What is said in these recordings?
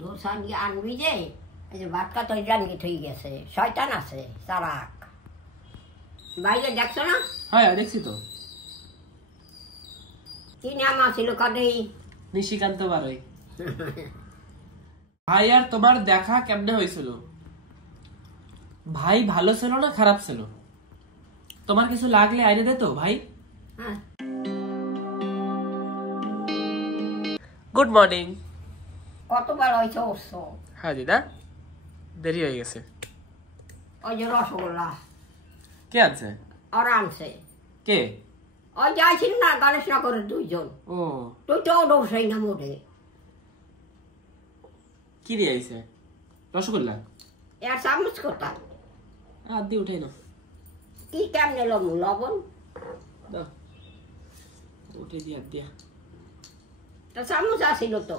দোসান আনবি যে এই যে ভাত কাটা জানগি ঠিক গেছে শয়তান আছে চালাক বাইরে দেখছো না? হ্যাঁ দেখছি তো। কি নাম আছিল কাদেই? নিশিকান্ত বারই। ভাই আর তোমার দেখা কেমনে হয়েছিল? ভাই ভালো ছিল না খারাপ ছিল? তোমার কিছু লাগলে আইনে দে তো ভাই। হ্যাঁ গুড মর্নিং। কতবার হয়েছে অবশ্য। হ্যাঁ দিদা দেরি হয়ে গেছে। ওই যে রসগোল্লা কে আছে? ওরা আনছে। কে? ওই যাইছিল না গণেশনগরের দুইজন। ও তুই তো ডোসাই না মোটে। কি দিয়ে আইছে? রসগোল্লা? এর চামচ কোথায়? হাত দিয়ে উঠাই না। কি কেমনে লবণ লবণ? দাও উঠে দিয়া দিয়া। তা চামচ আসিল তো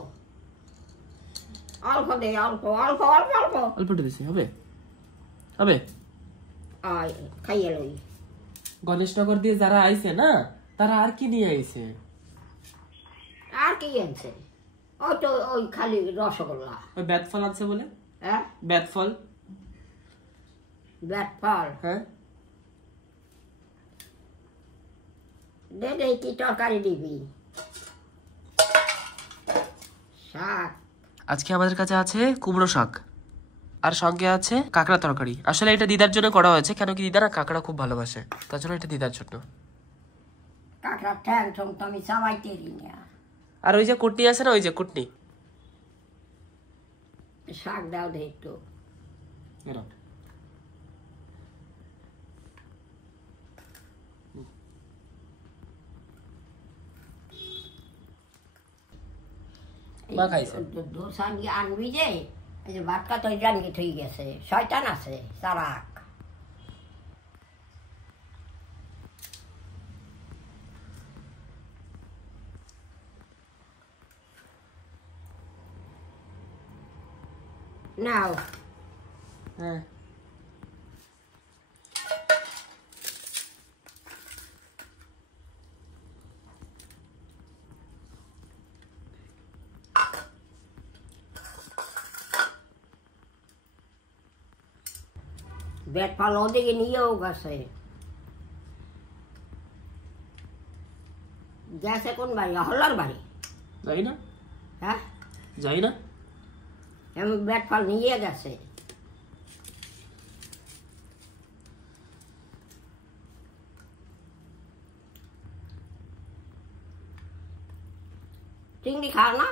অল্প দে অল্প অল্প অল্প অল্প অল্প দিছি হবে হবে। খাইয়ে লই। গণেশনগর দিয়ে যারা আইছে না তারা আর কি নিয়ে আইছে? আর কি আনছে? ওই তো ওই খালি রসগোল্লা। ওই ব্যাট ফল আছে বলে? হ্যাঁ ব্যাট ফল। ব্যাট ফল? হ্যাঁ দে দে কি তরকারি দিবি? শাক। আজকে আমাদের কাছে আছে কুমড়ো শাক আর সঙ্গে আছে কাঁকড়া তরকারি। আসলে এটা দিদার জন্য করা হয়েছে, কেন কি দিদা না কাঁকড়া খুব ভালোবাসে, তার জন্য এটা দিদার জন্য। কাঁকড়া ঠ্যাং ঠং তো আমি চাবাইতে না। আর ওই যে কুটনি আছে না, ওই যে কুটনি। শাক দাও দে একটু। মা খাইছে। দোসা নিয়ে আনবি যে এই যে ভাত কাটা জানগি ঠিক গেছে শয়তান আছে চালাক। নাও। হ্যাঁ ব্যাট ফল ওদিকে নিয়েও গেছে। গেছে কোন বাড়ি? হল্লার বাড়ি। যাই না। হ্যাঁ যাই না। এমন ব্যাট ফল নিয়ে গেছে। চিংড়ি খাও না?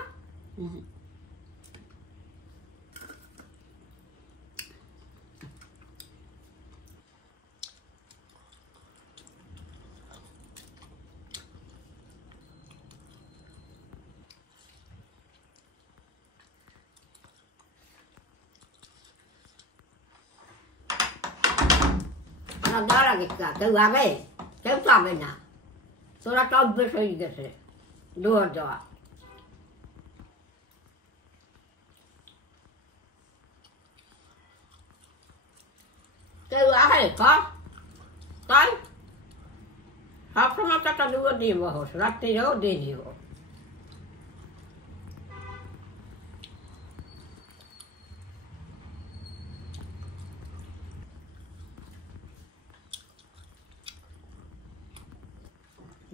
দেওয়ার আগে কেউ যাবে? কেউ যাবে না। তোরা তো অভ্যেস হয়ে গেছে দুয়ার দেওয়া। কেউ আহে তাই সবসময় একটা দুয়ার দিয়ে বস, রাত্রিরেও দিয়ে দিব।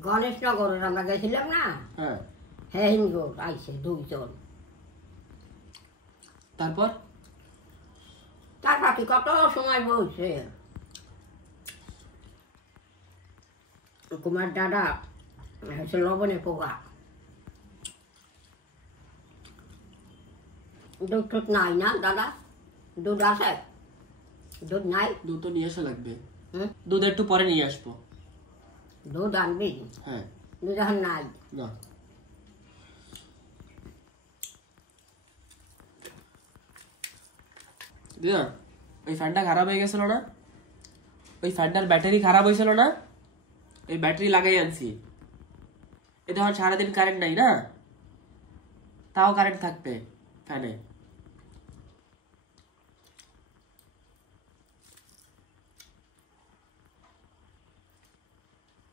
গণেশনগরের আমরা গেছিলাম না, হ্যাঁ হিঙ্গর আইসে দুইজন। তারপর তার পাখি কত সময় বলছে কুমার দাদা হচ্ছে লবণে পোকা, দুধ টুধ নাই না দাদা? দুধ আছে? দুধ নাই? দুধ তো নিয়ে আসা লাগবে। দুধ একটু পরে নিয়ে আসবো। দুধ আনবি? হ্যাঁ দুধ এখন নাই না। দিদা ওই ফ্যানটা খারাপ হয়ে গেছিল না, ওই ফ্যানটার ব্যাটারি খারাপ হয়েছিল না, ওই ব্যাটারি লাগাই আনছি। এটা এখন সারাদিন কারেন্ট নাই না, তাও কারেন্ট থাকবে ফ্যানে।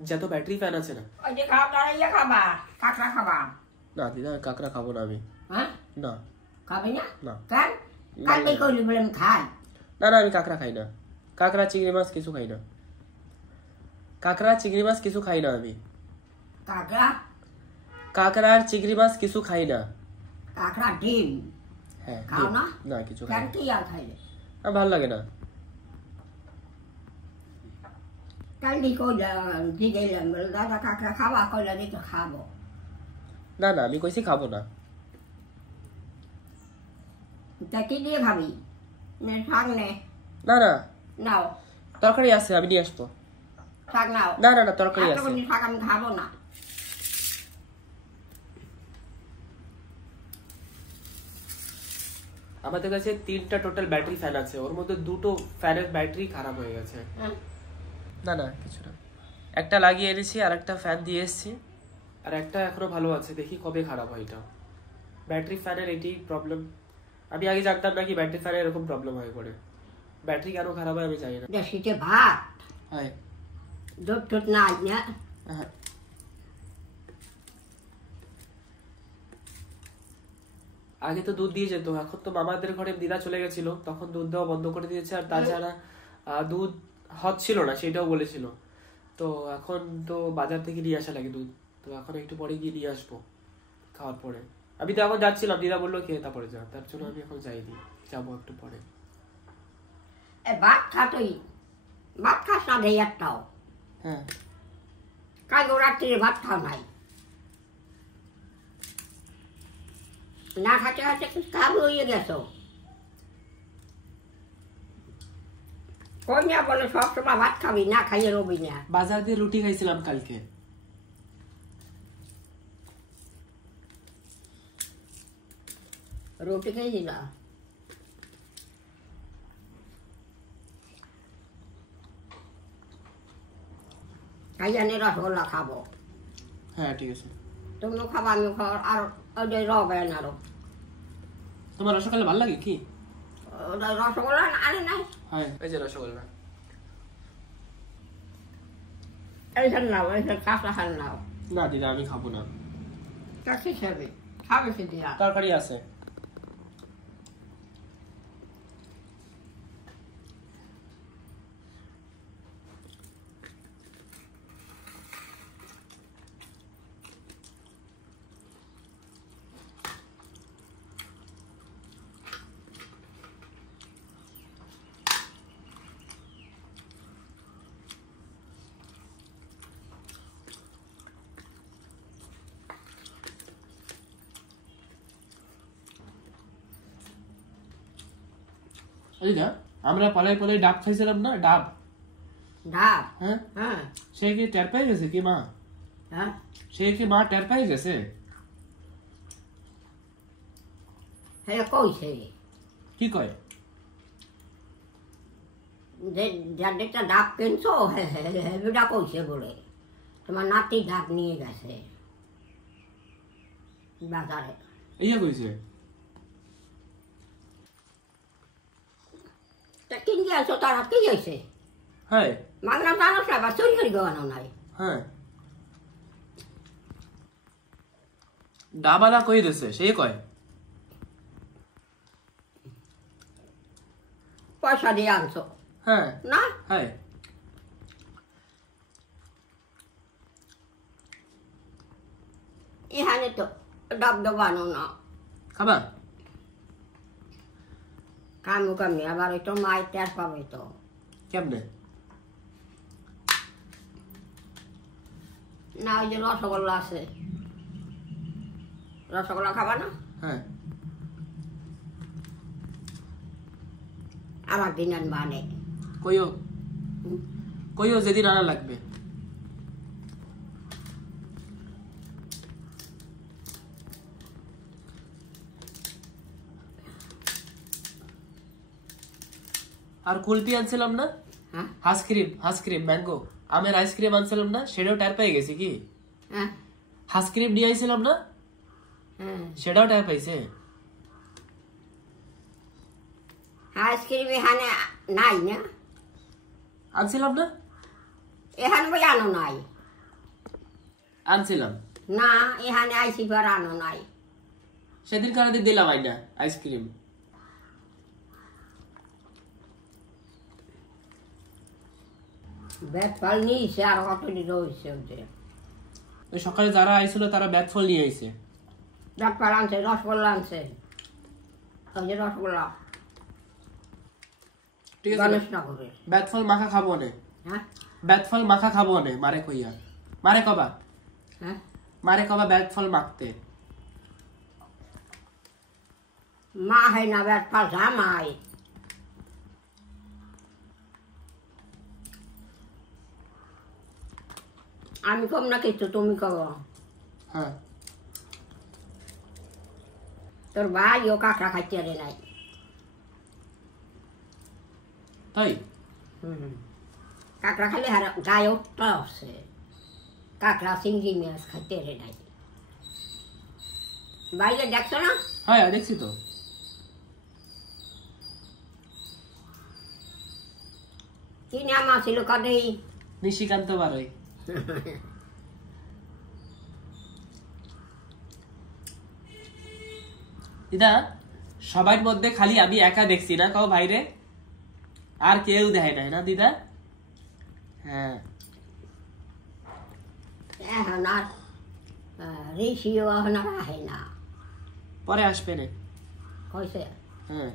যত ব্যাটারি ফ্যান আছে না। ওই যে খাওয়া তারা ইয়ে খাবা, কাঁকড়া খাবা? না দিদা কাঁকড়া খাবো না আমি। হ্যাঁ না খাবি না না। কেন কালকে কইলি বলে আমি খাই না না আমি কাঁকড়া খাই না, কাঁকড়া চিংড়ি মাছ কিছু খাই না, কাঁকড়া চিংড়ি মাছ কিছু খাই না আমি, কাঁকড়া কাঁকড়া আর চিংড়ি মাছ কিছু খাই না। কাঁকড়া ডিম হ্যাঁ খাও না না কিছু খাই কেন না, কি আর খাইলে আমার ভালো লাগে না। কালকে কইলাম দিলাম বলে দাদা কাঁকড়া খাওয়া কইলা দেখে খাবো না না আমি কইছি খাবো না। তা কি দিয়ে খাবি নে শাক নে না না নাও তরকারি আছে, আমি নিয়ে আসবো। শাক নাও না না না তরকারি আছে। এতক্ষণ শাক আমি খাবো না আমাদের কাছে 3টা টোটাল ব্যাটারি ফ্যান আছে, ওর মধ্যে 2টো ফ্যানের ব্যাটারি খারাপ হয়ে গেছে। না না কিছু না, একটা লাগিয়ে এনেছি আর একটা ফ্যান দিয়ে এসেছি, আর একটা এখনো ভালো আছে, দেখি কবে খারাপ হয় এটা। ব্যাটারি ফ্যানের এটাই প্রবলেম, আমি আগে জানতাম না কি ব্যাটারি ফ্যানের এরকম প্রবলেম হয়ে পড়ে, ব্যাটারি কেন খারাপ হয় আমি জানি না। শীতে ভাত হয় দুধ টুধ নাই না হ্যাঁ। আগে তো দুধ দিয়ে যেত, এখন তো মামাদের ঘরে দিদা চলে গেছিল, তখন দুধ দেওয়া বন্ধ করে দিয়েছে, আর তাছাড়া দুধ হচ্ছিল না সেটাও বলেছিল, তো এখন তো বাজার থেকে নিয়ে আসা লাগে দুধ, তো এখন একটু পরে গিয়ে নিয়ে আসবো খাওয়ার পরে। আমি তো এখন যাচ্ছিলাম, দিদা বললো খেয়ে তারপরে যা, তার জন্য আমি এখন যাইনি, যাবো একটু পরে। ভাত খা তুই ভাত খাস না দেই একটাও হ্যাঁ কাল রাত্রিরে ভাত খাও নাই না খাতে খাতে খাবি হয়ে গেছো কন্যা বলে সবসময় ভাত খাবি না খাইয়ে রবি না বাজার দিয়ে রুটি খাইছিলাম কালকে। রুটি খেয়েছিলা খাইয়ানি রসগোল্লা খাবো হ্যাঁ ঠিক আছে, তুমিও খাবো আমিও খাবো আর ওই রবেন আরো তোমার রসগোল্লা ভালো লাগে কি? রসগোল্লা আনে নাই হ্যাঁ এই যে রসগোল্লা, এইখানে নাও এইখানে কাঁচা খান নাও না দিদা আমি খাবো না। কাছে খাবে খাবে সে দিয়া তরকারি আছে। না আমরা পালাই পালাই ডাব খাইছিলাম না, ডাব ডাব হ্যাঁ হ্যাঁ সে কি টের পাই গেছে কি মা? হ্যাঁ সে কি মা টের পাই গেছে? হ্যাঁ কইছে কি কয়? যে যার একটা ডাব কিনছো হ্যাঁ হ্যাঁ কইছে বলে তোমার নাতি ডাব নিয়ে গেছে বাজারে ইয়া কইছে তা কিনতে আসো তার কি হয়েছে হ্যাঁ মাগনা জানোস না বা চুরি করে গেলানো নাই হ্যাঁ ডাবালা কই দিছে সে কয় পয়সা দিয়ে আনছো হ্যাঁ না হ্যাঁ এখানে তো ডাব দোকানো না খাবা কামু কামি আবার ওই তো মায়ের টের পাবে তো কেমনে? না ওই যে রসগোল্লা আছে রসগোল্লা খাবা না হ্যাঁ আমার দিন আনবা নে কইও কইও যেদিন আনা লাগবে। আর কুলপি আনছিলাম না, হ্যাঁ হাসক্রিম ম্যাঙ্গো আমের আইসক্রিম আনছিলাম না, সেটাও টের পেয়ে গেছি কি? হ্যাঁ হাসক্রিম নিয়ে আইছিলাম না, হ্যাঁ সেটাও টের পাইছে। আইসক্রিম এখানে নাই না আনছিলাম না, এখানে বই আনো নাই আনছিলাম না এখানে আইসি পর আনো নাই সেদিন কারাতে দিলাম আইনা আইসক্রিম। ব্যাট ফল নিয়েছে আর কত দিন হয়েছে ওদের। ওই সকালে যারা আইছিল তারা ব্যাট ফল নিয়ে আইছে। ব্যাট ফল আনছে, রসগোল্লা আনছে, ওই যে রসগোল্লা ঠিক আছে, গণেশনগরের। ব্যাট ফল মাখা খাবো নে। হ্যাঁ ব্যাট ফল মাখা খাবো নে, মারে কইয়া মারে কবা, হ্যাঁ মারে কবা ব্যাট ফল মাখতে। মা হয় না ব্যাট ফল, জামাই। আমি কম না কিছু, তুমি কব। হ্যাঁ তোর ভাই ও কাঁকড়া খাইতে রে নাই। তাই কাঁকড়া খালি হার গায়ে উঠতে আছে, কাঁকড়া চিংড়ি মাছ খাইতে রে নাই। বাইরে দেখছো না? হ্যাঁ দেখছি তো। কি নাম আছিল কদেই? নিশিকান্ত বারই। দিদা সবার মধ্যে খালি আমি একা দেখছি না কাউ বাইরে, আর কেউ দেখে নাই না দিদা? হ্যাঁ এখন আর ঋষিও এখন আর আহে না, পরে আসবে না। কইছে হ্যাঁ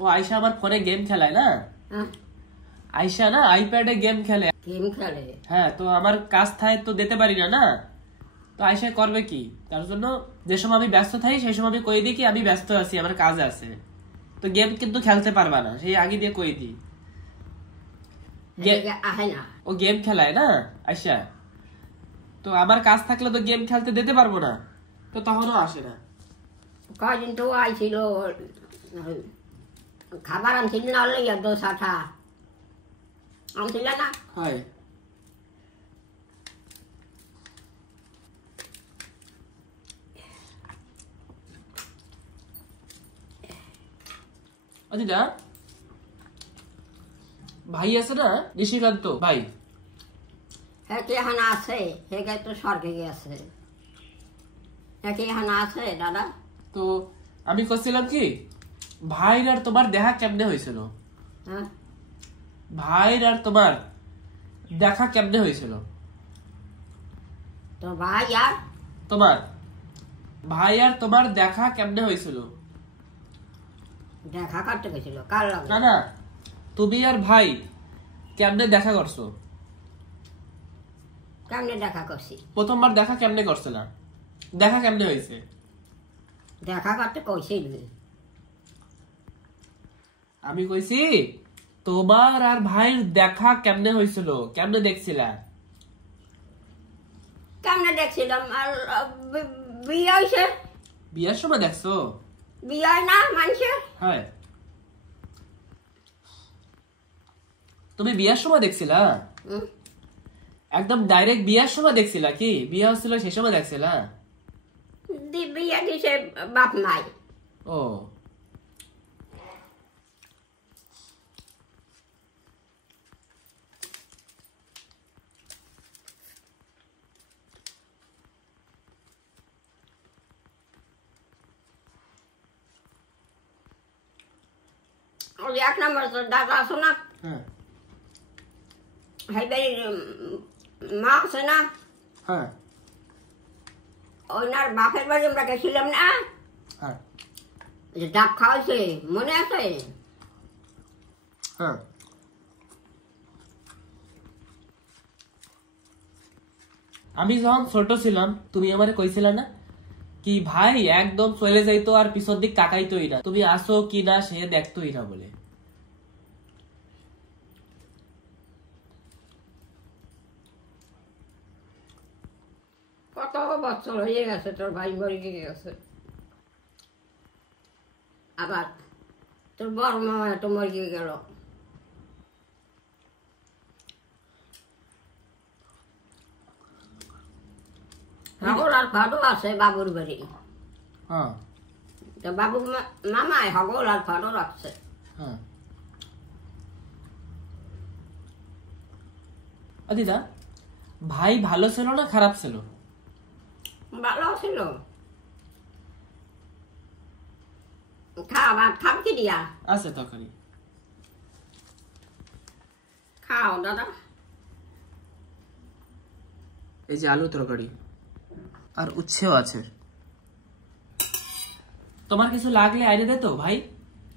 ও আয়শা আমার ফোনে গেম খেলায় না, আয়শা না আইপ্যাডে গেম খেলে। গেম খেলে? হ্যাঁ তো আমার কাজ থাকে তো দিতে পারি না না, তো আয়শা করবে কি, তার জন্য যে সময় আমি ব্যস্ত থাকি সেই সময় আমি কই দিই কি আমি ব্যস্ত আছি, আমার কাজ আছে, তো গেম কিন্তু খেলতে পারবা না, সেই আগে দিয়ে কই দিই। আহে না, ও গেম খেলায় না আয়শা, তো আমার কাজ থাকলে তো গেম খেলতে দিতে পারবো না, তো তখনও আসে না। কদিন তো আইছিল, খাবার আনছিল না, লইয়া দোসাটা আনছিল না। হয় দিদা ভাই আছে না নিশিকান্ত ভাই, হ্যাঁ কি এখন আছে? হে গে তো স্বর্গে গেছে। হ্যাঁ কি এখন আছে দাদা? তো আমি করছিলাম কি ভাইর আর তোমার দেখা কেমনে হয়েছিল? হ্যাঁ ভাইর আর তোমার দেখা কেমনে হয়েছিল? তো ভাই আর তোমার ভাই আর তোমার দেখা কেমনে হয়েছিল? দেখা করতে গেছিল কার লাগে? না না, তুমি আর ভাই কেমনে দেখা করছো? কেমনে দেখা করছি? প্রথমবার দেখা কেমনে করছে না, দেখা কেমনে হয়েছে? দেখা করতে কইছিল। আমি কইছি তোমার আর ভাইয়ের দেখা কেমনে হয়েছিল, কেমনে দেখছিলা? কেমনে দেখছিলাম? আর বিয়ে হয়েছে। বিয়ের সময় দেখছো? বিয়ে হয় না মানুষের? হ্যাঁ তুমি বিয়ের সময় দেখছিলা? একদম ডাইরেক্ট বিয়ের সময় দেখছিলা কি বিয়ে হচ্ছিল সে সময় দেখছিলা? বিয়ে দিছে বাপ মাই। ও ওই এক নম্বর দাদা আছে না, হ্যাঁ হাই বাড়ির মা আছে না, হ্যাঁ ওনার বাপের বাড়ি আমরা গেছিলাম না, হ্যাঁ যে ডাব খাওয়াইছে মনে আছে? হ্যাঁ আমি যখন ছোট ছিলাম তুমি আমারে কইছিলা না কি ভাই একদম চলে যাইতো আর পিছন দিক তাকাইতোই না, তুমি আসো কি না সে দেখতোই না বলে। কত বছর হয়ে গেছে তোর ভাই মরে গেছে, আবার তোর বড় মামা তো মরে গেল। হগল আর ফাটো আছে বাবুর বাড়ি, হ্যাঁ তো বাবু মামায় হগল আর ফাটো রাখছে। হ্যাঁ দিদা ভাই ভালো ছিল না খারাপ ছিল? ভালো ছিল। খাও ভাত খাম কি দিয়া? আছে তরকারি। খাও দাদা। এই যে আলু তরকারি আর উচ্ছেও আছে। তোমার কিছু লাগলে আইনে দে তো ভাই।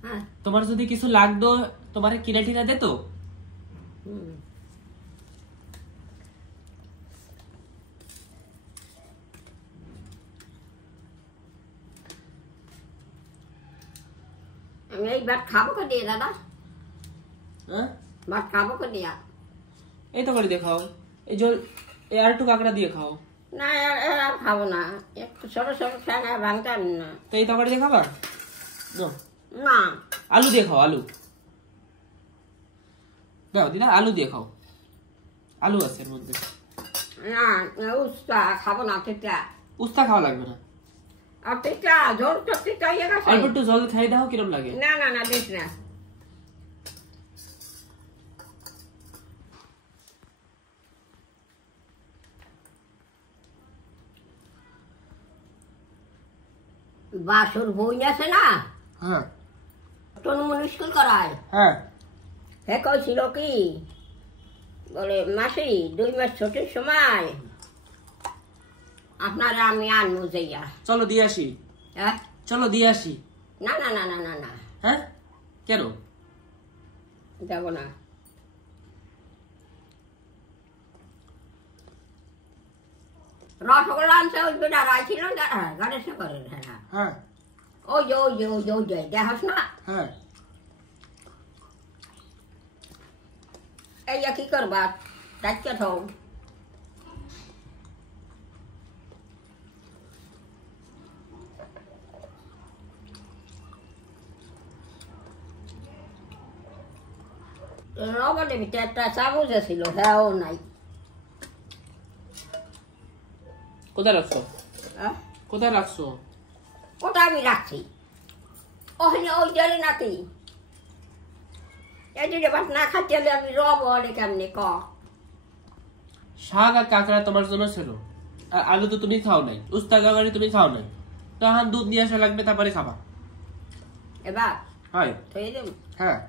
হ্যাঁ তোমার যদি কিছু লাগতো তোমার কিনে টিনে দে তো। আমি এই ভাত খাবো কে দিয়ে দাদা? হ্যাঁ ভাত খাবো কে দিয়া? এই তরকারি দিয়ে খাও। এই জল এই আর একটু কাঁকড়া দিয়ে খাও। না আর খাবো না, একটু ছোট ছোট ঠ্যাঙা ভাঙতাম না। তো এই তরকারি দিয়ে খাবা? না আলু দিয়ে খাও। আলু দাও দিদা, আলু দিয়ে খাও। আলু আছে এর মধ্যে। না উস্তা খাবো না, তিতা। উস্তা খাওয়া লাগবে না। আর তিতা ঝোল তো তিতা ইয়ে গেছে। অল্প একটু জল খাই দাও, কিরম লাগে? না না না দিস না। বাসুর বই আছে না, হ্যাঁ তনুমন স্কুল করায়। হ্যাঁ হে কইছিল কি বলে, মাসি 2 মাস ছুটির সময় আপনারা আমি আনবো যাইয়া। চলো দিয়ে আসি। হ্যাঁ চলো দিয়ে আসি। না না না না না না হ্যাঁ কেন যাব না। রসগোল্লা আনছে ওই বেটা রাইছিল গণেশ করেন। হ্যাঁ হ্যাঁ ওই যে ওই যে ওই যে ওই যে দেখাস না। হ্যাঁ এই কি করবা ডাক্তার হও। রবারের ভিতরে একটা চামচ ছিল, হ্যাঁ নাই। কোথায় রাখছো? হ্যাঁ কোথায় রাখছো? ওটা আমি রাখছি ওখানে ওই জলে নাকি। এই যে ভাত না খাইতে হলে আমি রবরে কেমনি ক। শাক আর কাঁকড়া তোমার জন্য ছিল, আর আলু তো তুমি খাও নাই, উস্তা তরকারি তুমি খাও নাই, তো এখন দুধ নিয়ে আসা লাগবে, তারপরে খাবা। এবার হয় থই দেব। হ্যাঁ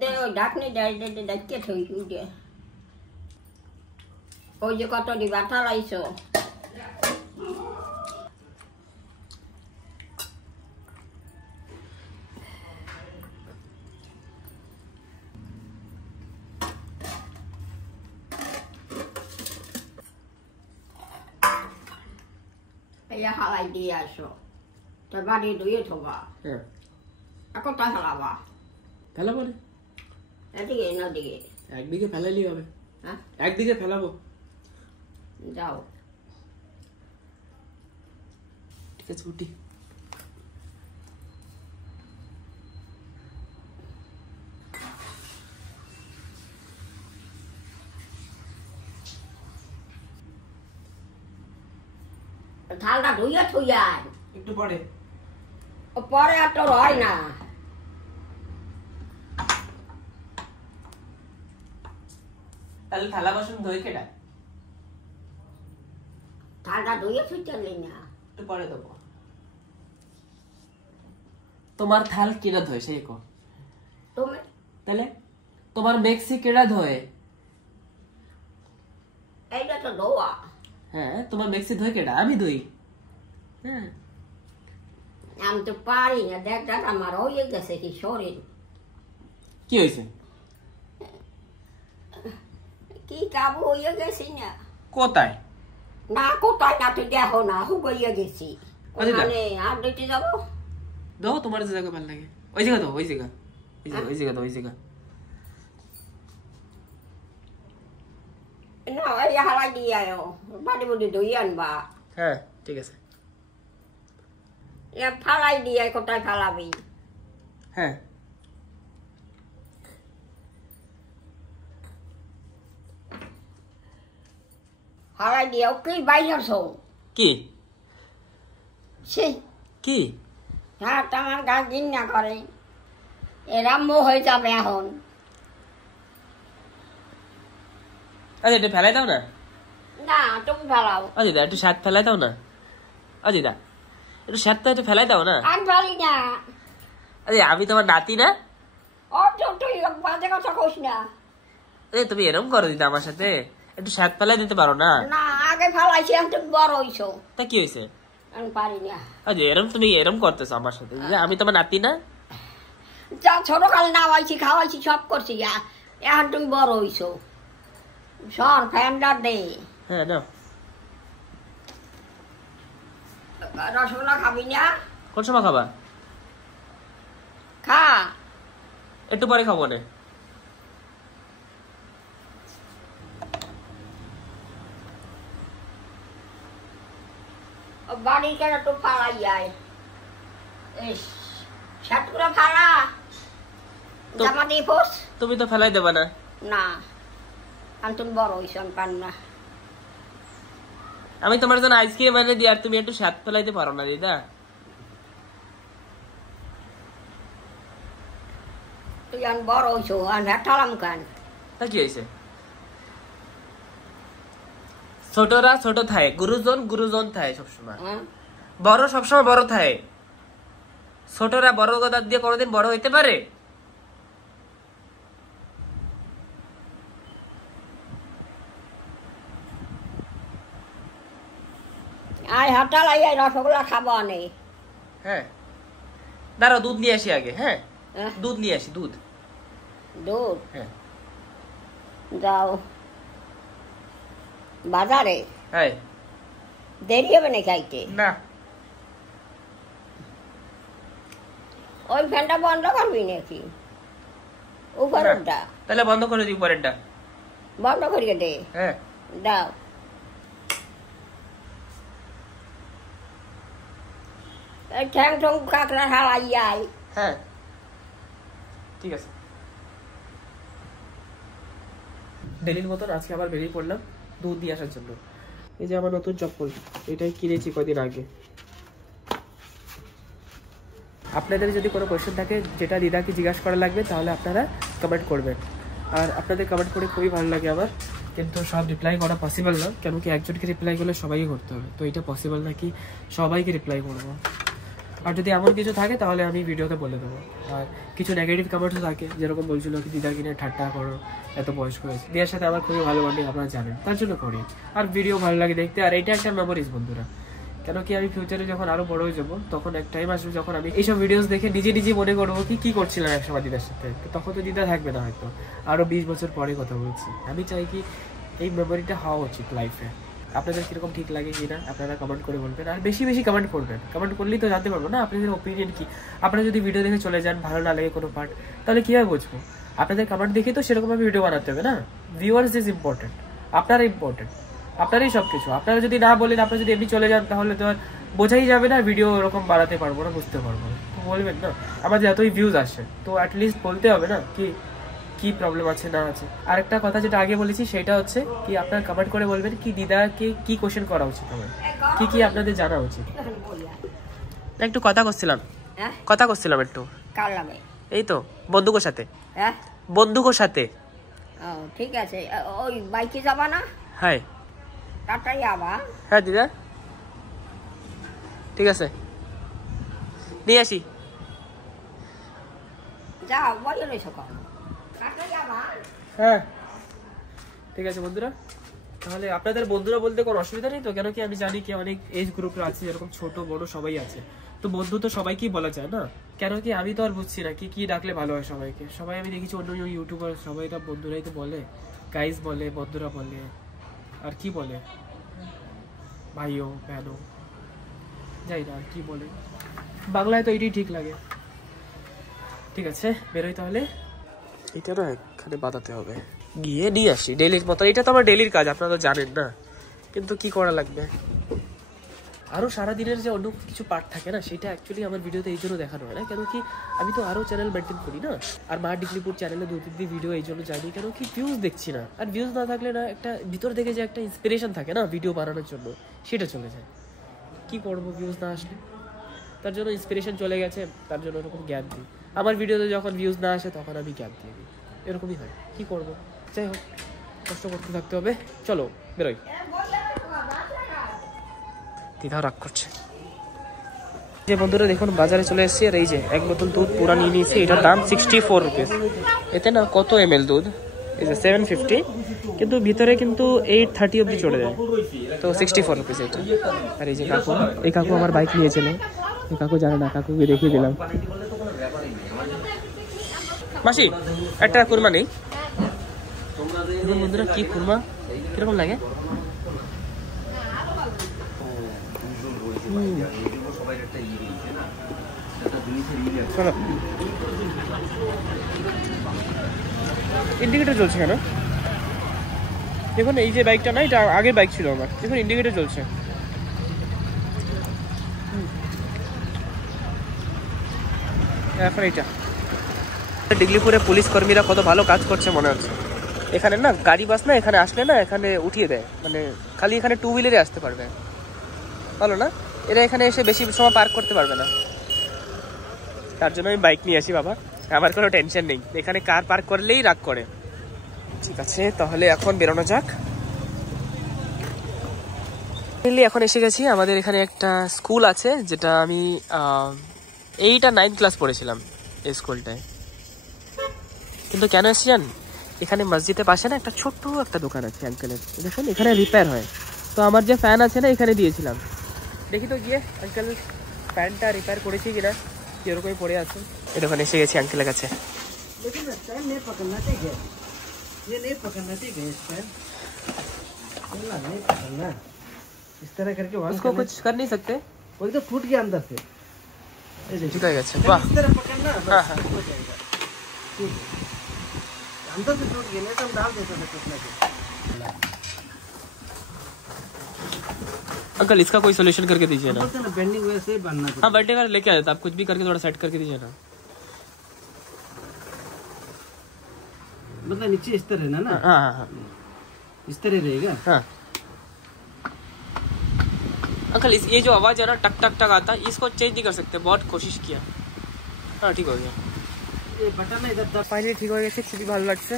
দে ওই ঢাকনি যাই ডাক্তে থই উঠে। ওই যে কত দি বাটা লাইছো। এই হালাই দিয়ে আসো, তোর বাড়ি ধুয়ে থবা। হ্যাঁ এখন তাই হালাবা ফেলাবো না, এদিকে না দিকে। একদিকে ফেলাইলেই হবে। হ্যাঁ একদিকে ফেলাবো। যাও। ঠিক আছে উঠি। থালটা ধুইয়া থুইয়া একটু পরে। ও পরে আর তোর হয় না। তাহলে থালা বাসন ধুই কেটা? থালটা ধুইয়া থুইতে না। একটু পরে দেবো। তোমার থাল কেডা ধোয় সেই কো? তুমি তাহলে তোমার মেক্সি কেডা ধোয়? এইটা তো ধোয়া। হ্যাঁ তোমার মেক্সি ধোয় কেডা? আমি ধুই। হ্যাঁ আমি তো পারি না। দেখ দেখ আমার হয়ে গেছে কি শরীর। কি হয়েছে? কি কাবু হয়ে গেছি না। কোথায়? না কোথায় না, তুই দেখো না হুবইয়া গেছি। কোথায়? ওখানে আর দিতে যাবো। দাও তোমার যে জায়গা ভালো লাগে ওই জায়গা দাও, ওই জায়গা ওই জায়গা দাও, ওই জায়গা। না এই হালাই দিয়ে আয়ো, বাড়ি বুড়ি ধুই আনবা। হ্যাঁ ঠিক আছে। এ ফালাই দিয়ে কোথায় ফালাবি? হ্যাঁ হালাই দিয়ে কি বাইরেছ? কি সে কি? হ্যাঁ তোমার গাছ ঘৃণা করে। এরা মোহ হয়ে যাবে এখন। আচ্ছা একটু ফেলাই দাও না। না তুমি ফেলাও। দিদা একটু স্বাদ ফেলাই দাও না। দিদা একটু স্বাদ তো একটু ফেলাই দাও না। আমি ফেলি না। আমি তোমার নাতি না? তুই বাজে কথা কইস না। তুমি এরকম করো দিদা আমার সাথে, একটু স্বাদ ফেলাই দিতে পারো না? না আগে ফেলাইছি, এখন তুমি বড় হইছো। তা কি হয়েছে? আমি পারি না। তুমি এরকম করতেছো আমার সাথে, আমি তোমার নাতি না? যা ছোট কালে নামাইছি খাওয়াইছি সব করছি, এখন তুমি বড় হইছো। সর ফ্যানটা দে। হ্যাঁ নাও। রসগোল্লা খাবি না? কোন সময় খাবা? খা। একটু পরে খাবো না। বাড়ি কেন তো ফালাই যায়, শার্ট করে ফালা জামা দিয়ে পোষ। তুমি তো ফেলাই দেবা না। না আমি তুমি বড় হইছো, আমি পারি না। আমি তোমার জন্য আইসক্রিম এনে দিই আর তুমি একটু স্বাদ ফেলাইতে পারো না দিদা? তুই আমি বড় হইছো, আমি ঠালাম কেন? তা কি হয়েছে? ছোটরা ছোট থাকে, গুরুজন গুরুজন থাকে সবসময়, বড় সবসময় বড় থাকে। ছোটরা বড় গদার দিয়ে কোনোদিন বড় হইতে পারে? আয় হাটালাই রসগোল্লা খাবো অনেক। হ্যাঁ দাঁড়াও, দুধ নিয়ে আসি আগে। হ্যাঁ দুধ নিয়ে আসি। দুধ দুধ? হ্যাঁ যাও বাজারে। হ্যাঁ দেরি হবে না খাইতে? না। ওই ফ্যানটা বন্ধ করবি নাকি? উপরেরটা তাহলে বন্ধ করে দিই, উপরেরটা বন্ধ করিয়ে দে। হ্যাঁ দাও। ঠ্যাং ঠং কাঁকড়া হালাই যায়। হ্যাঁ ঠিক আছে। ডেলির মতন আজকে আবার বেরিয়ে পড়লাম দুধ দিয়ে আসার জন্য। এই যে আমার নতুন চপ্পল, এটাই কিনেছি কদিন আগে। আপনাদের যদি কোনো কোয়েশ্চেন থাকে যেটা দিদাকে জিজ্ঞাসা করা লাগবে তাহলে আপনারা কমেন্ট করবেন। আর আপনাদের কমেন্ট করে খুবই ভালো লাগে আমার, কিন্তু সব রিপ্লাই করা পসিবল না, কেন কি একজনকে রিপ্লাই করলে সবাইকে করতে হবে, তো এটা পসিবল না কি সবাইকে রিপ্লাই করবো। আর যদি এমন কিছু থাকে তাহলে আমি ভিডিওতে বলে দেবো। আর কিছু নেগেটিভ কমেন্টসও থাকে, যেরকম বলছিল কি দিদা কিনে ঠাট্টা করো, এত বয়স্ক হয়েছে। দিদার সাথে আমার খুবই ভালো বন্ডিং আপনারা জানেন, তার জন্য করি। আর ভিডিও ভালো লাগে দেখতে, আর এটা একটা মেমোরিজ বন্ধুরা। কেন কি আমি ফিউচারে যখন আরো বড় হয়ে যাবো তখন এক টাইম আসবে যখন আমি এইসব ভিডিওস দেখে নিজে নিজে মনে করবো কি করছিলাম একসময় দিদার সাথে। তখন তো দিদা থাকবে না, হয়তো আরো 20 বছর পরে কথা বলছি। আমি চাই কি এই মেমোরিটা হওয়া উচিত লাইফে। আপনাদের কিরকম ঠিক লাগে কিনা আপনারা কমেন্ট করে বলবেন, আর বেশি বেশি কমেন্ট করবেন। কমেন্ট করলেই তো জানতে পারবো না আপনাদের ওপিনিয়ন কি। আপনারা যদি ভিডিও দেখে চলে যান, ভালো না লাগে কোনো পার্ট, তাহলে কীভাবে বুঝবো? আপনাদের কমেন্ট দেখে তো সেরকমভাবে ভিডিও বানাতে হবে না। ভিউয়ার্স ইজ ইম্পর্টেন্ট, আপনারা ইম্পর্টেন্ট, আপনারাই সব কিছু। আপনারা যদি না বলেন, আপনারা যদি এমনি চলে যান, তাহলে তো আর বোঝাই যাবে না, ভিডিও ওরকম বানাতে পারবো না, বুঝতে পারবো না। তো বলবেন না, আমাদের এতই ভিউজ আসে তো অ্যাটলিস্ট বলতে হবে না কি প্রবলেম আছে না আছে। আরেকটা কথা যেটা আগে বলেছি সেটা হচ্ছে কি আপনারা কমেন্ট করে বলবেন কি দিদাকে কি কোশ্চেন করা উচিত আমার, কি আপনাদের জানা উচিত। একটু কথা করছিলাম একটু। কার লাগে? এই তো বন্ধুকের সাথে। হ্যাঁ বন্ধুকের সাথে। ও ঠিক আছে। ওই বাইকে যাবা না? হ্যাঁ তাড়াতাড়ি আবা। হ্যাঁ দিদা ঠিক আছে, নিয়ে আসি। যাও বলে রয়েছো কখন? হ্যাঁ ঠিক আছে বন্ধুরা, তাহলে আপনাদের বন্ধুরা বলতে কোনো অসুবিধা নেই তো? কেন কি আমি জানি কি অনেক এজ গ্রুপে আছে, এরকম ছোট বড় সবাই আছে, তো বন্ধু তো সবাইকেই বলা যায় না। কেন কি আমি তো আর বুঝছি না কি ডাকলে ভালো হয় সবাইকে। সবাই আমি দেখেছি অন্য ইউটিউবার সবাই বন্ধুরাই তো বলে, গাইজ বলে, বন্ধুরা বলে, আর কি বলে ভাইও ভ্যানো, যাই না আর কি বলে। বাংলায় তো এটাই ঠিক লাগে। ঠিক আছে বেরোই তাহলে। এটা না এখানে বাঁধাতে হবে, গিয়ে নিয়ে আসি ডেলির মতো। এটা তো আমার ডেলির কাজ, আপনারা তো জানেন না, কিন্তু কি করা লাগবে। আরো সারাদিনের যে অন্য কিছু পার্ট থাকে না, সেটা অ্যাকচুয়ালি আমার ভিডিওতে এই জন্য দেখানো হয় না। কেন কি আমি তো আরো চ্যানেল মেনটেন করি না, আর মা ডিগলিপুর চ্যানেলে 2-3 ভিডিও এই জন্য যাইনি, কেন কি ভিউজ দেখছি না। আর ভিউজ না থাকলে না একটা ভিতর থেকে যে একটা ইন্সপিরেশন থাকে না ভিডিও বানানোর জন্য, সেটা চলে যায়। কি করবো ভিউজ না আসলে? তার জন্য ইন্সপিরেশন চলে গেছে, তার জন্য এরকম গ্যাপ দিই। আমার ভিডিওতে যখন ভিউজ না আসে তখন আমি গ্যাপ দিয়ে দিই, এরকমই হয়। কি করবো? যাই হোক, কষ্ট করতে থাকতে হবে। চলো বেরোই। দিদাও রাগ করছে। যে বন্ধুরা দেখুন বাজারে চলে এসেছি, আর এই যে এক বোতল দুধ পুরা নিয়ে নিয়েছি। এটার দাম 64 রুপিস। এতে না কত ml দুধ, এই যে 750, কিন্তু ভিতরে কিন্তু 830 অব্দি চলে যায়, তো 64 রুপিস এটা। আর এই যে কাকু, এই কাকু আমার বাইক নিয়েছিল, এই কাকু জানে না, কাকুকে দেখিয়ে দিলাম। মাসি একটা কুরমা নেই? বন্ধুরা কি কুরমা, কিরকম লাগে? ইন্ডিকেটর জ্বলছে কেন? দেখুন এই যে বাইকটা না, এটা আগের বাইক ছিল আমার, দেখুন ইন্ডিকেটর জ্বলছে। এখন এইটা ডিগলিপুরে পুলিশ কর্মীরা কত ভালো কাজ করছে মনে হচ্ছে। এখানে না গাড়ি বাস না এখানে আসলে না এখানে উঠিয়ে দেয়, মানে খালি এখানে টু হুইলারে আসতে পারবে, ভালো না? এরা এখানে এসে বেশি সময় পার্ক করতে পারবে না, তার জন্য আমি বাইক নিয়ে আসি বাবা, আমার কোনো টেনশন নেই। এখানে কার পার্ক করলেই রাগ করে। ঠিক আছে, তাহলে এখন বেরোনো যাক। এখন এসে গেছি, আমাদের এখানে একটা স্কুল আছে, যেটা আমি 8 আর 9 ক্লাস পড়েছিলাম এই স্কুলটায়। কিন্তু কেন এসেছি জান, এখানে মসজিদের পাশে না একটা ছোট্ট একটা দোকান আছে আঙ্কেলের, দেখুন এখানে রিপেয়ার হয়। তো আমার যে ফ্যান আছে না এখানে দিয়েছিলাম, দেখি তো গিয়ে আঙ্কেল ফ্যানটা রিপেয়ার করেছি কিনা, এরকমই পড়ে আছে। এই দোকানে এসে গেছি আঙ্কেলের কাছে। इस तरह करके उसको कुछ कर नहीं सकते, वो तो फूट गया अंदर से। ठीक है, अच्छा वाह। इस तरह पकड़ना, हाँ हाँ हो जाएगा। ठीक है, अंदर से टूट गया, नहीं तो हम डाल देते थे टूटने के। अंकल इसका कोई सोल्यूशन करके दीजिए ना। बोलते ना बेंडिंग वैसे ही बनना। हाँ बर्थडे का लेके आ जाता, आप कुछ भी करके थोड़ा सेट करके दीजिए ना। मतलब नीचे इस तरह ना ना, हाँ हाँ हाँ इस तरह रहेगा। हाँ अंकल ये जो आवाज है ना टक टक टक आता है, इसको चेंज नहीं कर सकते? बहुत कोशिश किया। हाँ ठीक हो गया, ये बटन है इधर दब। ফাইনালি ঠিক হয়ে গেছে, খুবই ভালো লাগছে।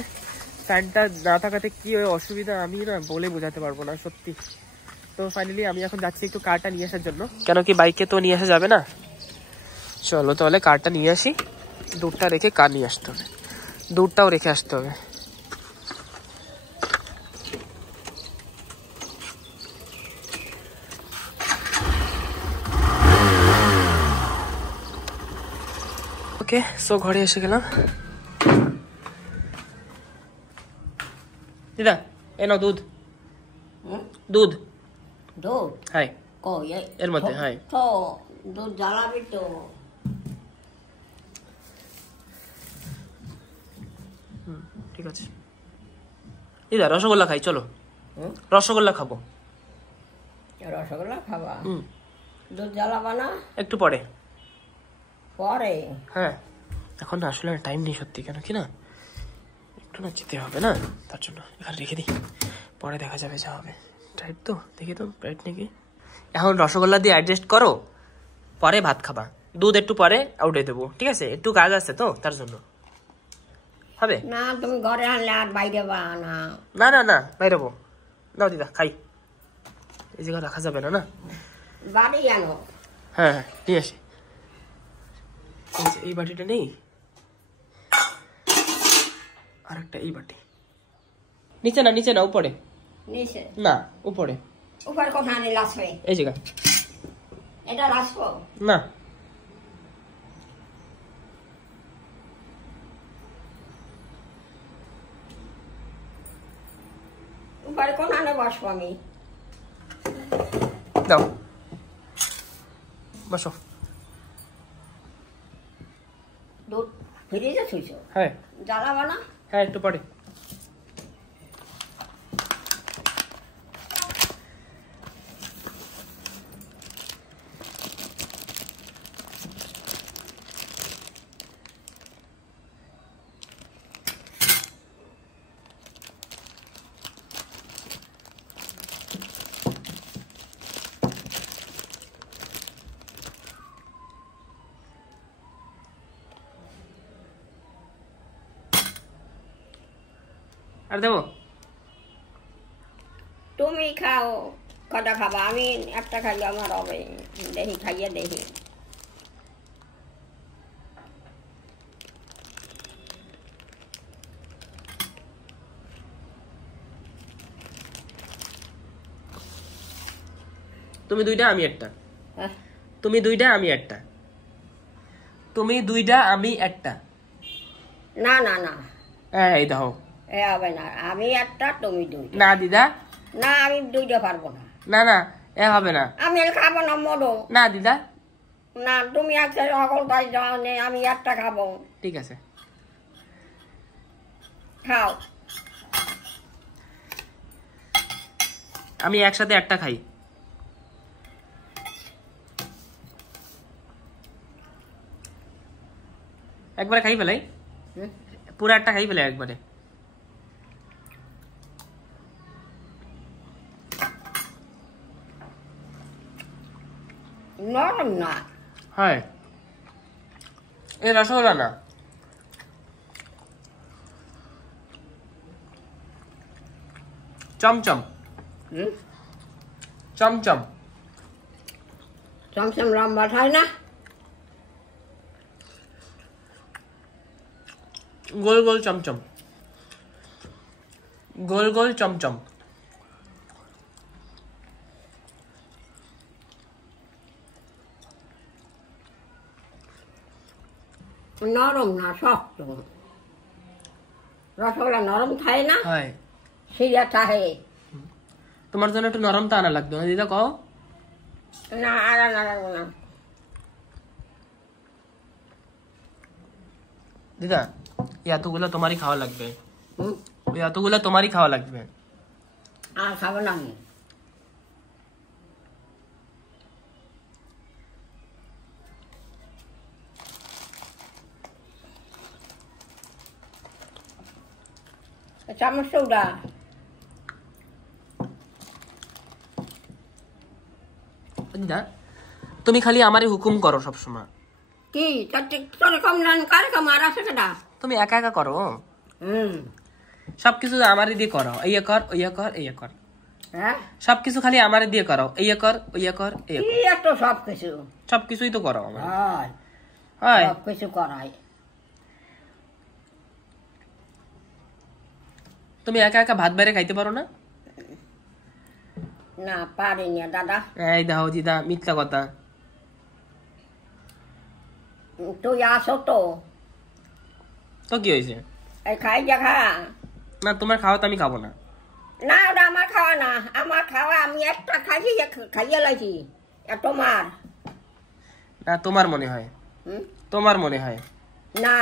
ফ্যানটা না থাকাতে কি অসুবিধা আমি না বলে বোঝাতে পারবো না সত্যি। তো ফাইনালি আমি এখন যাচ্ছি একটু কারটা নিয়ে আসার জন্য, কেন কি বাইকে তো নিয়ে আসা যাবে না। চলো তাহলে কারটা নিয়ে আসি, দুধটা রেখে কার নিয়ে আসতে হবে, দুধটাও রেখে আসতে হবে। ওকে, সো ঘরে এসে গেলাম। দিদা এ নাও দুধ, দুধ দুধ হাই কই এর মধ্যে, হাই তো দুধ জ্বালাবি তো। ঠিক আছে দিদা, রসগোল্লা খাই, চলো রসগোল্লা খাবো। রসগোল্লা খাবা? দুধ জ্বালাবা না? একটু পরে। পরে? হ্যাঁ এখন না আসলে টাইম নেই সত্যি, কেন কি না একটু না যেতে হবে না, তার জন্য এখানে রেখে দিই, পরে দেখা যাবে যা হবে। টাইট তো দেখি তো টাইট নাকি। এখন রসগোল্লা দিয়ে অ্যাডজাস্ট করো, পরে ভাত খাবা, দুধ একটু পরে আউটে দেবো, ঠিক আছে? একটু কাজ আছে তো তার জন্য। হবে না তুমি ঘরে আনলে আর বাইরে বা না। না না না বাইরেবো, দাও দিদা খাই, এই জায়গা রাখা যাবে না না। বাড়ি আনো। হ্যাঁ হ্যাঁ নিয়ে আসি। এই বাটিটা নেই, আর একটা এই বাটি। নিচে না, নিচে না, উপরে। নিচে না উপরে। উপরে কোথায় লাসবে? এই জায়গা। এটা লাসবো না উপরে কোথায় বসবো আমি? দাও বসো। দুধ ফ্রিজে থুইছো? হ্যাঁ জ্বালাবা না? হ্যাঁ একটু পরে। আর দেবো? তুমি খাও কটা খাবা আমি একটা খাইলে আমার হবে দেখি খাইয়ে দেখি তুমি দুইটা আমি একটা হ্যাঁ? তুমি দুইটা আমি একটা তুমি দুইটা আমি একটা না না না এই দাও এ হবে না আমি একটা তুমি দুই না দিদা না আমি দুইটা পারবো না না না এ হবে না আমি খাবো না মরো না দিদা না তুমি একটা সকল তাই যাও নে আমি একটা খাবো ঠিক আছে খাও আমি একসাথে একটা খাই একবারে খাই ফেলাই হুম? পুরো একটা খাই ফেলাই একবারে নরম না হয় এই রসগোল্লা না চমচম হুম? চমচম চমচম লম্বা হয় না গোল গোল চমচম গোল গোল চমচম নরম না শক্ত রসগোল্লা নরম থাকে না হয় সিরা থাকে তোমার জন্য একটু নরম তা আনা লাগতো না দিদা কও না আর না না দিদা এতগুলো তোমারই খাওয়া লাগবে হুম? এতগুলো তোমারই খাওয়া লাগবে আর খাবো না আমি চামচ উড়া দিদা তুমি খালি আমারই হুকুম করো সবসময় কি তোর কম রান কার কম আর আছে কেটা তুমি একা একা করো হুম সবকিছু আমারই দিয়ে করো ইয়ে কর ইয়ে কর ইয়ে কর হ্যাঁ সবকিছু খালি আমারই দিয়ে করো ইয়ে কর ইয়ে কর ইয়ে কি কর এত সব কিছু সবকিছুই তো করো আমার হয় হয় সব কিছু করাই তুমি একা একা ভাত বাইরে খাইতে পারো না না পারি না দাদা এই দাও দিদা মিথ্যা কথা তুই আসো তো তো কি হয়েছে এই খাই দেখা না তোমার খাওয়া তো আমি খাবো না না ওটা আমার খাওয়া না আমার খাওয়া আমি একটা খাইছি খাইয়ে লাইছি তোমার না তোমার মনে হয় হুম? তোমার মনে হয় না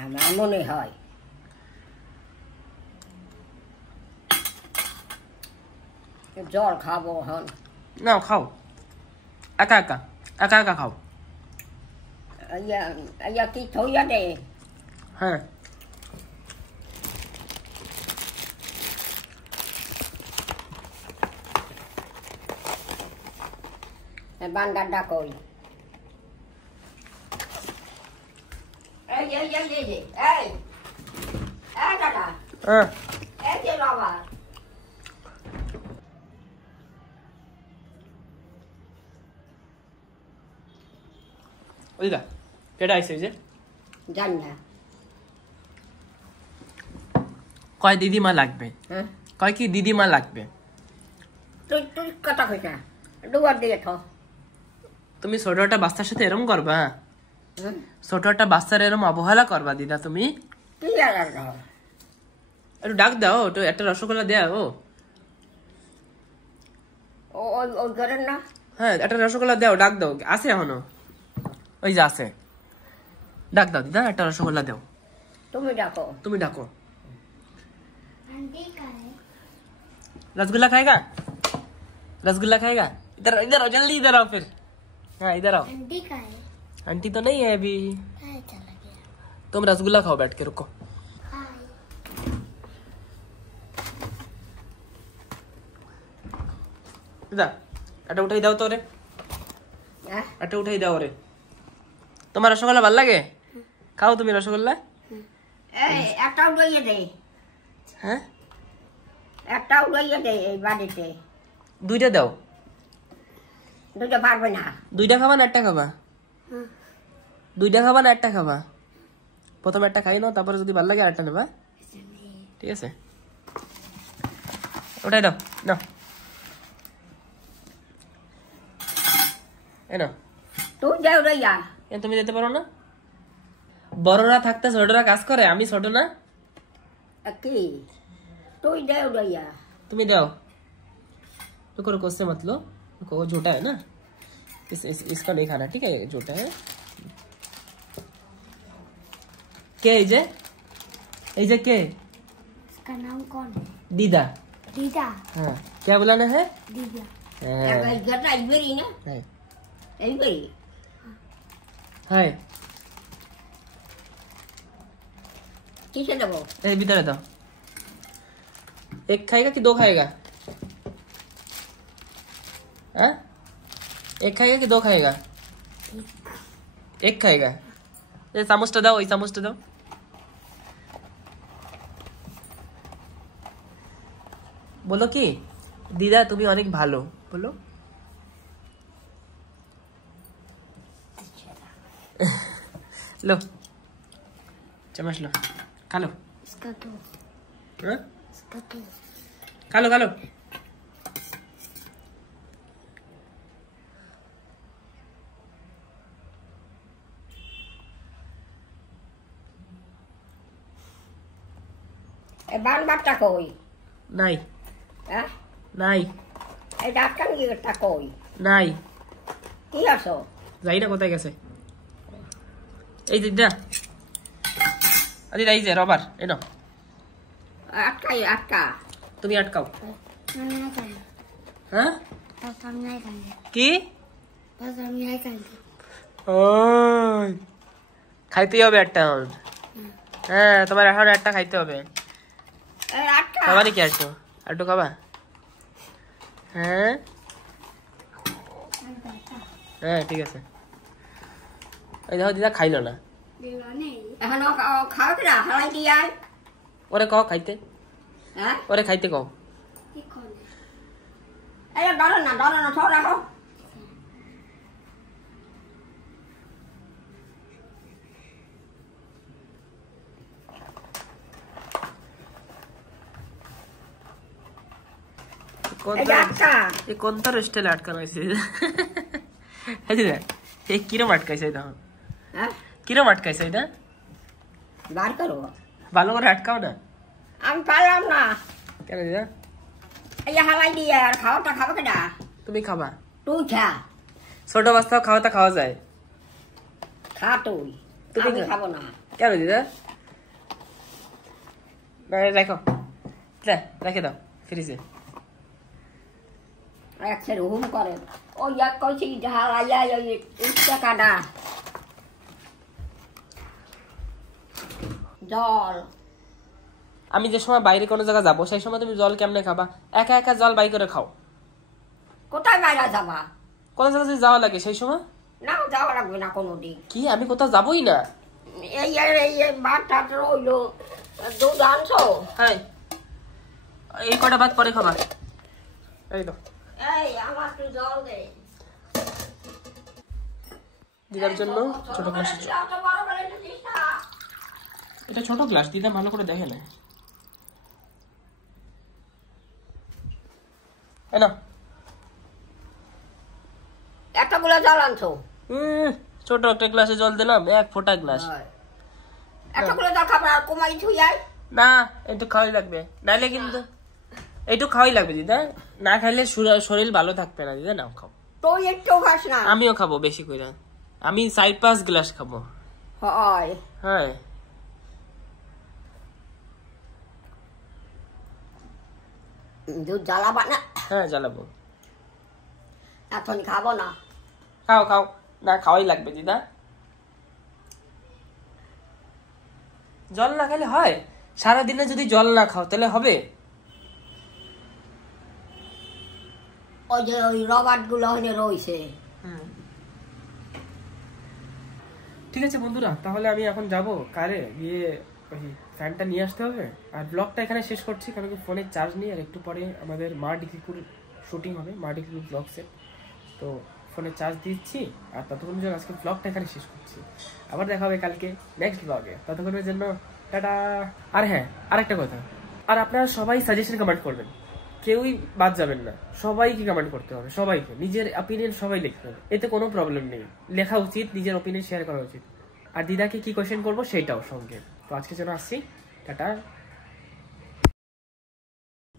আমার মনে হয় জল খাবো হন না খাও একা একা একা একা খাও কি থইয়া দে হ্যাঁ বান্দার ডাকই এই দাদা হ্যাঁ এই যে বাবা দিদা কেটা আইসে যে জান না কয় দিদিমা লাগবে হ্যাঁ কয় কি দিদিমা লাগবে তুই কথা কইছা দুয়ার দিয়ে থ তুমি ছোট একটা বাচ্চার সাথে এরম করবা হুম? ছোট একটা বাচ্চার এরম অবহেলা করবা দিদা তুমি কি আর একটু ডাক দাও একটু একটা রসগোল্লা দেও ওই ওই করেন না হ্যাঁ একটা রসগোল্লা দেও ডাক দাও আছে এখনো ওই যে আছে ডাক দাও দিদা একটা রসগোল্লা দাও তুমি ডাকো তুমি ডাকো रसगुल्ला खाएगा रसगुल्ला खाएगा इधर इधर आओ जल्दी इधर आओ फिर हाँ इधर आओ आंटी का है आंटी तो नहीं है अभी हाँ, चला गया तुम रसगुल्ला खाओ बैठ के रुको हाय इधर এটা উঠাই দাও তো রে হ্যাঁ এটা উঠাই দাও রে তোমার রসগোল্লা ভালো লাগে খাও তুমি রসগোল্লা এই একটাও দইয়ে দে হ্যাঁ একটা উড়াইয়া দে এই বাড়িতে। দুইটা দাও। দুটো পারবে না। দুইটা খাবা না একটা খাবা? দুইটা খাবা না একটা খাবা? প্রথমে একটা খাই নাও, তারপরে যদি ভালো লাগে আরেকটা নেবা। ঠিক আছে, ওটাই দাও। নাও, এই নাও। তুই যা উড়াইয়া। তুমি যেতে পারো না? বড়রা থাকতে ছোটরা কাজ করে, আমি ছোট না? কি তুই যা উড়াইয়া। তুমি দাও। तो करो कोससे मत लो, वो झूठा है ना, इसका नहीं खाना, ठीक है? ये झूठा है। क्या है जे के? इसका नाम कौन है? दीदा। दीदा। हाँ, क्या बुलाना है? दीदा। এইবারই না हाय এইবারই। हाय, কিসে দেবো? ए भीतर दो। एक खाएगा कि दो खाएगा? हाँ? एक खाएगा कि दो खाएगा? एक खाएगा। ये चामचটা দাও, ওই চামচটা দাও। বলো কি দিদা তুমি অনেক ভালো, বলো। लो चम्मच लो, खा लो। इसका तो। हाँ? इसका तो। खा लो खा लो। এই বানবারটা কই? নাই হ্যাঁ নাই এই ডাক্তার গিয়েটা কই? নাই, কি আছো? যাই না, কোথায় গেছে? এই দিদা, আরে এই যে রবার, এই নাও। আটকাই আটকা। তুমি আটকাও। सामने खाएंगे। হ্যাঁ तो सामने खाएंगे। কি? तो सामने खाएंगे। ওই খাইতে হবে একটা। হ্যাঁ, তোমার এখন একটা খাইতে হবে। এই আটকা। খাবা নাকি একটু? একটু খাবা? হ্যাঁ হ্যাঁ, ঠিক আছে। এই দেখো দিদা খাইলো না। दिलो नहीं। এখন খাও কিনা হালাই দিয়ে। ওরে কও খাইতে, হ্যাঁ ওরে খাইতে কও। ये कौन है? এই ডরো না সব রাখো। এই আটকা। এই কোনটার স্টাইল আটকানো হয়েছে? এই কিরম আটকাইছে এটা? হ্যাঁ কিরম আটকাইছে এটা? বার করো। ভালো করে আটকাও না। আমি পারলাম না। কেন দিদা? এই হালাই দিয়ে আর খাওয়াটা খাবো কিনা? তুমি খাবা? তুই খা। ছোট বাচ্চাও খাওয়াটা খাওয়া যায়। খা তুই, তুমি আমি খা। খাবো না। কেন দিদা? রাখো, রেখে দাও ফ্রিজে। একসাথে হুম করে। ওই এক কইছি হালাইয়া ওই টাকাটা জল। আমি যে সময় বাইরে কোনো জায়গা যাবো সেই সময় তুমি জল কেমনে খাবা? একা একা জল বাই করে খাও। কোথায় বাইরে যাবা? কোন জায়গায় যদি যাওয়া লাগে সেই সময়? না যাওয়া লাগবে না কোনো দিন। কি আমি কোথাও যাবোই না। এই ভাতটা রইলো, দুধ আনছো? হ্যাঁ, এই কটা ভাত পরে খাবা। এই তো এই আমার একটু জল দে। দিদার জন্য ছোট গ্লাস। অত বড় করে দিস না। এটা ছোট গ্লাস, দিদা ভালো করে দেখে না। না এতগুলো জল আনছো? ছোট একটা গ্লাসে জল দিলাম, এক ফোঁটা গ্লাস। এতগুলো জল খাবার আর কমাই ছুঁয়াই? না, একটু খাওয়াই লাগবে, নাইলে কিন্তু একটু খাওয়াই লাগবে দিদা। না খাইলে শরীর ভালো থাকবে না দিদা। নাও খাও। তুই একটু খাস না? আমিও খাবো বেশি করে, আমি 4-5 গ্লাস খাবো। হয় হ্যাঁ, দুধ জ্বালাবা না? হ্যাঁ জ্বালাবো। এখন খাবো না। খাও খাও, না খাওয়াই লাগবে দিদা। জল না খেলে হয়? সারাদিনে যদি জল না খাও তাহলে হবে? ওই যে ওই রবার্ট গুলো রয়েছে। ঠিক আছে বন্ধুরা, তাহলে আমি এখন যাব কারে গিয়ে ওই ফ্যানটা নিয়ে আসতে হবে। আর ব্লগটা এখানে শেষ করছি, কারণ কি ফোনের চার্জ নেই। আর একটু পরে আমাদের মা ডিকিকুর শুটিং হবে, মা ডিকিকুর ব্লগ সেট। তো ফোনে চার্জ দিচ্ছি, আর ততক্ষণ জন্য আজকে ব্লগটা এখানে শেষ করছি। আবার দেখা হবে কালকে নেক্সট ব্লগে, ততক্ষণের জন্য টাটা। আর হ্যাঁ, আরেকটা কথা, আর আপনারা সবাই সাজেশন কমেন্ট করবেন, কেউই বাদ যাবেন না, সবাইকে কমেন্ট করতে হবে, সবাইকে নিজের অপিনিয়ন সবাই লিখতে হবে, এতে কোনো প্রবলেম নেই, লেখা উচিত, নিজের অপিনিয়ন শেয়ার করা উচিত। আর দিদাকে কি কোয়েশ্চেন করবো সেটাও সঙ্গে। তো আজকের জন্য আসছি, টাটা।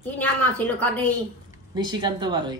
কি নাম আছিল কদেই? নিশিকান্ত বারই।